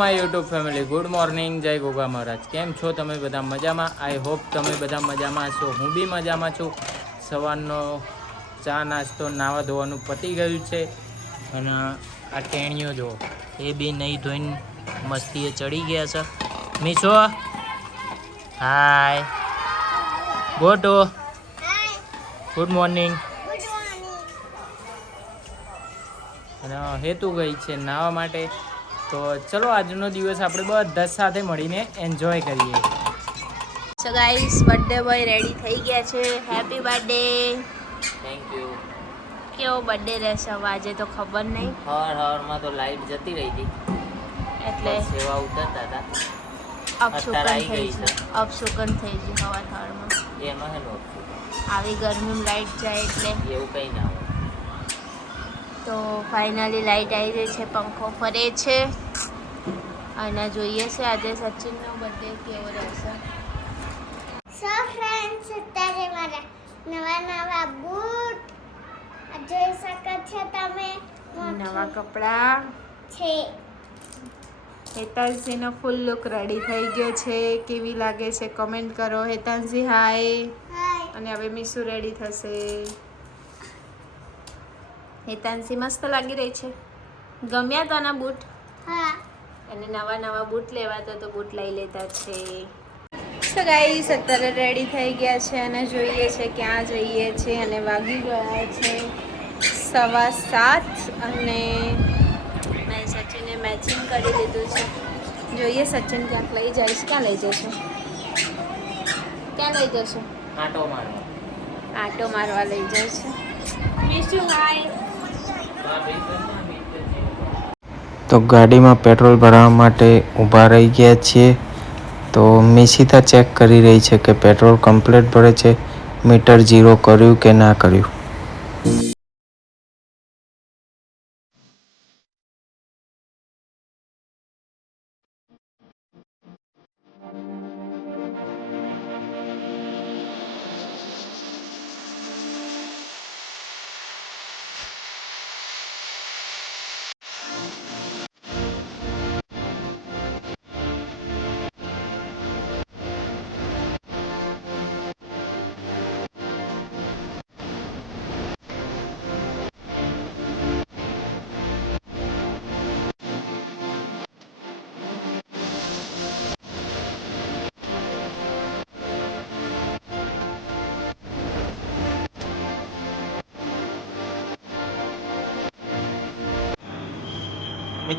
My YouTube family, good morning, જય ગોગા મહારાજ. કેમ છો તમે બધા? મજામાં? આઈ હોપ તમે બધા મજામાં છો. હું બી મજામાં છું. સવારનો ચા નાસ્તો નાવા ધોવાનું પતી ગયું છે અને આ ટેણીઓ જો એ બી નહીં ધોઈને મસ્તીએ ચડી ગયા છે. મીશો હાય, ગોટો ગુડ મોર્નિંગ. અને હેતુ ગઈ છે નાહવા માટે. તો ચલો આજનો દિવસ આપણે બધા સાથે મળીને એન્જોય કરીએ. So guys, birthday boy ready થઈ ગયા છે. Happy birthday. Thank you. કેવો બર્થડે રહેશે હવે આજે તો ખબર નહીં. હવારમાં તો લાઈટ જતી રહી હતી એટલે સેવા ઉતરતા હતા. અપશુકન થઈ ગયું. અપશુકન થઈ ગયું હવારમાં. એમાં હેલો આવી ગરમીમાં લાઈટ જાય એટલે એવું કંઈ ના હોય. તો ફાઇનલી લાઈટ આવી રહી છે, પંખો ફરે છે અને જોઈએ છે આજે સચિનનો બર્થડે કેવો રહેશે. સો ફ્રેન્ડ્સ, અત્યારે મારા નવા બૂટ જોઈ શકો છો તમે. નવા કપડાં છે. હેતાંશીનો ફૂલ લુક રેડી થઈ ગયો છે. કેવી લાગે છે કમેન્ટ કરો. હેતાંશી હાય. અને હવે મીસુ રેડી થશે. હેતાંશી મસ્ત લાગી રહી છે. ગમ્યા તને બૂટ? હા. અને નવા બૂટ લેવા તો બૂટ લઈ લેતા છે. સો ગાઈસ, અત્યારે રેડી થઈ ગયા છે અને જોઈએ છે ક્યાં જઈએ છે. અને વાગી ગયા છે 7:15 અને મેં સચિને મેચિંગ કરી લીધું છે. જોઈએ સચિન ક્યાંક લઈ જઈશ. ક્યાં લઈ જશો? ક્યાં લઈ જશો? આટો મારવા લઈ જાય છે. મીશુ હાય. તો ગાડીમાં પેટ્રોલ ભરાવા માટે ઊભા રહી ગયા છીએ. તો મિશિતા ચેક કરી રહી છે કે પેટ્રોલ કમ્પ્લીટ ભરે છે, મીટર ઝીરો કર્યું કે ના કર્યું.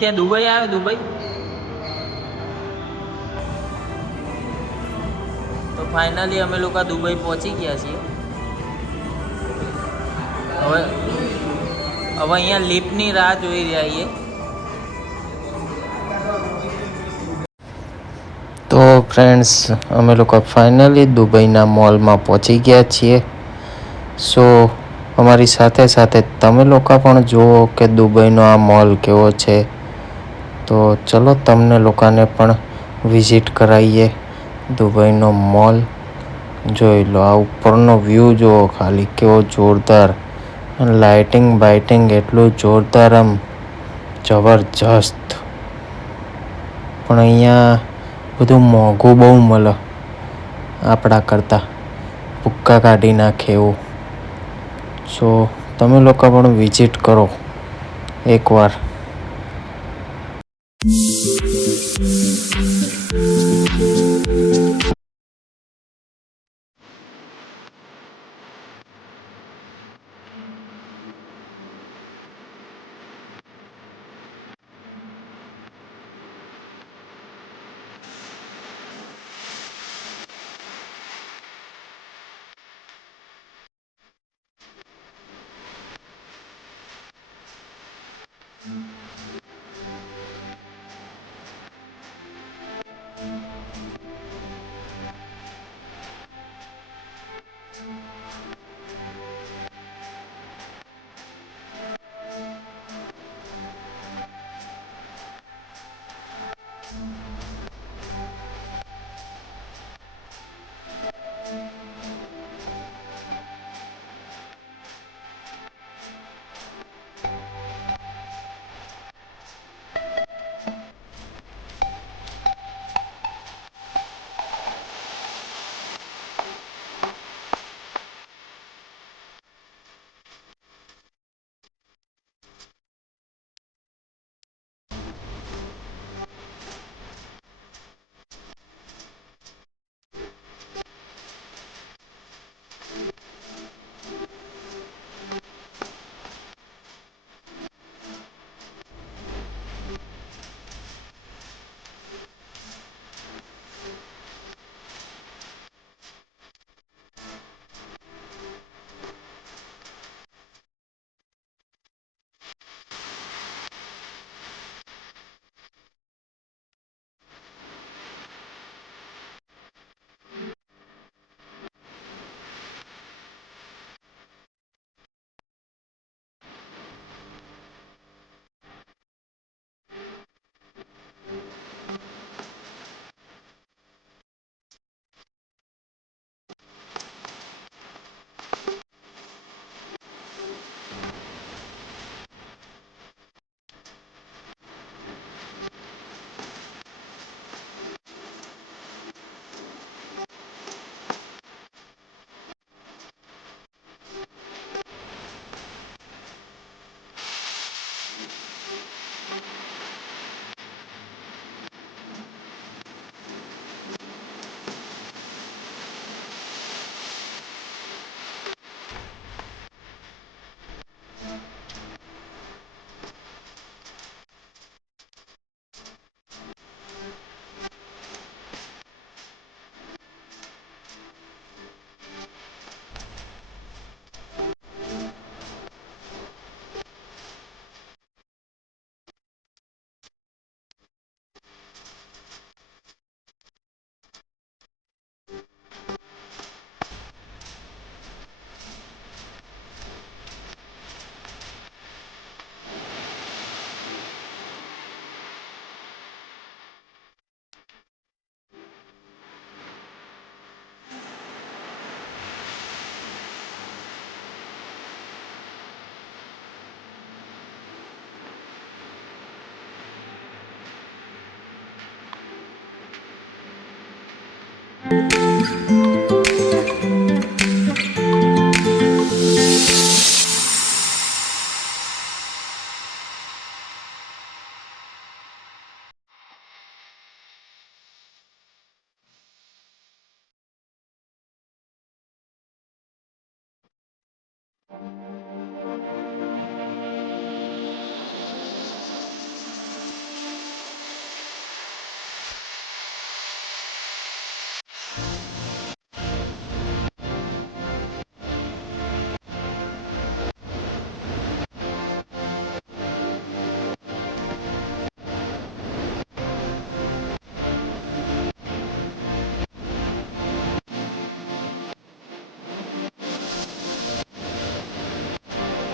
ત્યાં દુબઈ આવે. દુબઈ તો ફાઇનલી અમે લોકો દુબઈ પહોંચી ગયા છીએ. હવે અહીંયા લિફ્ટની રાહ જોઈ રહ્યા છીએ. તો ફ્રેન્ડ્સ, અમે લોકો ફાઇનલી દુબઈના મોલમાં પહોંચી ગયા છીએ. સો અમારી સાથે સાથે તમે લોકો પણ જુઓ કે દુબઈનો આ મોલ કેવો છે. તો ચલો તમને લોકોને પણ વિઝિટ કરાવીએ દુબઈનો મોલ. જોઈ લો, આ ઉપરનો વ્યૂ જુઓ ખાલી, કેવો જોરદાર. લાઇટિંગ બાઇટિંગ એટલું જોરદાર, આમ જબરજસ્ત. પણ અહીંયા બધું મોંઘું બહુ મળે આપણા કરતાં, ભૂક્કા કાઢી નાખે એવું. સો તમે લોકો પણ વિઝિટ કરો એકવાર.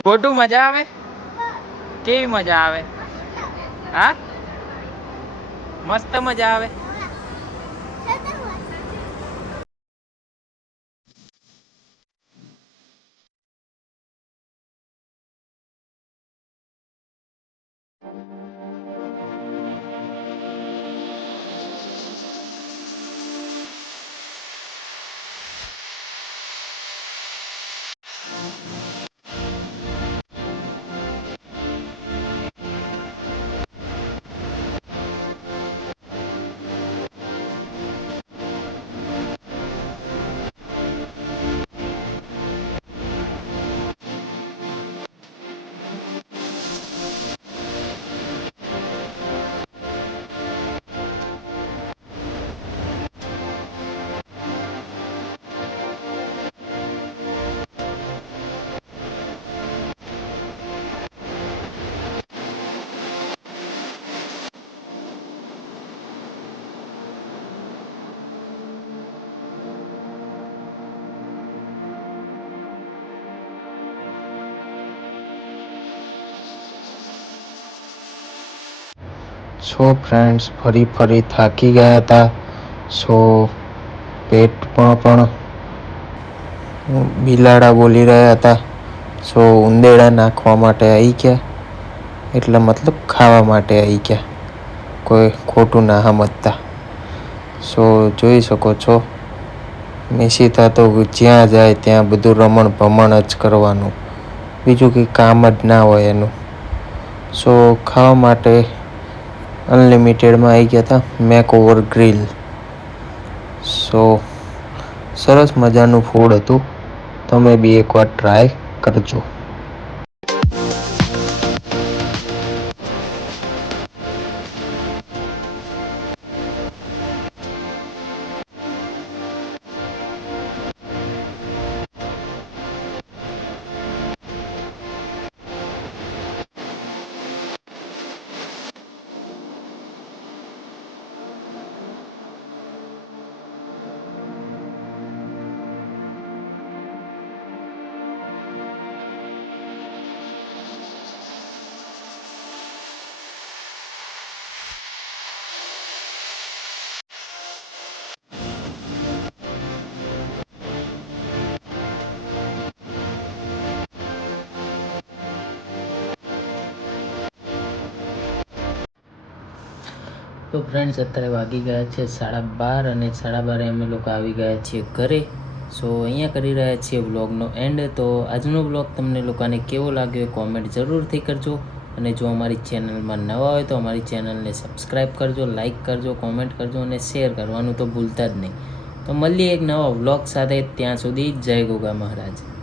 ખોટું મજા આવે? કેવી મજા આવે? હા, મસ્ત મજા આવે. સો ફ્રેન્ડ્સ ફરી થાકી ગયા હતા. સો પેટમાં પણ બિલાડા બોલી રહ્યા હતા. સો ઉંદેડા નાખવા માટે આવી ગયા, એટલે મતલબ ખાવા માટે આવી ગયા, કોઈ ખોટું ના સમજતા. સો જોઈ શકો છો નિશિતા તો જ્યાં જાય ત્યાં બધું રમણ ભમણ જ કરવાનું, બીજું કંઈ કામ જ ના હોય એનું. સો ખાવા માટે અનલિમિટેડમાં આવી ગયા હતા મેક ઓવર ગ્રીલ. સો સરસ મજાનું ફૂડ હતું, તમે બી એકવાર ટ્રાય કરજો. તો ફ્રેન્ડ્સ અત્યારે વાગી ગયા છે 12:30 અને 12:30 અમે લોકો આવી ગયા છીએ ઘરે. સો અહીંયા કરી રહ્યા છીએ વ્લોગનો એન્ડ. તો આજનો વ્લોગ તમને લોકોને કેવો લાગ્યો એ કોમેન્ટ જરૂરથી કરજો, અને જો અમારી ચેનલમાં નવા હોય તો અમારી ચેનલને સબસ્ક્રાઈબ કરજો, લાઈક કરજો, કોમેન્ટ કરજો અને શેર કરવાનું તો ભૂલતા જ નહીં. તો મળીએ એક નવા વ્લોગ સાથે. ત્યાં સુધી જય ગોગા મહારાજ.